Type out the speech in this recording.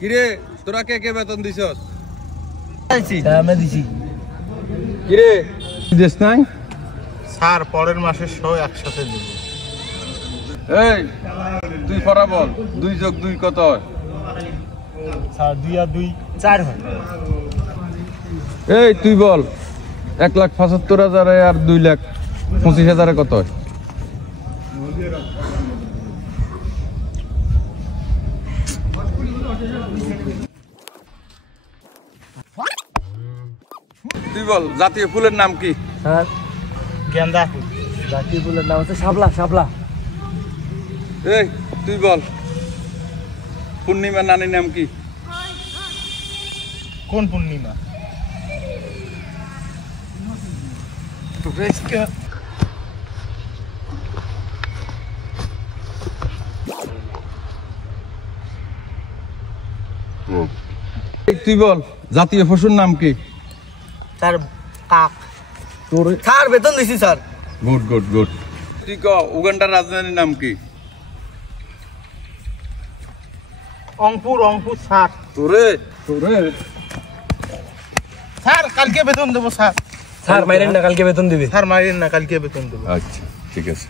কিরে তোরা কে কে বেতন দিছস? আমি দিছি। কিরে দিস নাই? স্যার পরের মাসের সহ একসাথে দিব। এই তুই ফরা বল 2 যোগ 2 কত হয়? স্যার 2 আর 2 4 হয়। এই তুই বল 1,75,000 আর 2,25,000 কত হয়? তুই বল জাতীয় ফুলের নাম কি? স্যার গেন্দা ফুল। জাতীয় ফুলের নাম হচ্ছে শাপলা। শাপলা। এই তুই বল পূর্ণিমা নানির নাম কি? কোন পূর্ণিমা? তুই বল জাতীয় পশুর নাম কি? স্যার কাক। তোর স্যার বেতন দিছি স্যার। Good good good. তুই ক উগান্ডার রাজধানীর নাম কি? অঙ্কুর স্যার। তোরে স্যার কালকে বেতন দেবো স্যার। স্যার মাইরেন না, কালকে বেতন দিবে। স্যার মারিন না, কালকে বেতন দেবো। আচ্ছা ঠিক আছে।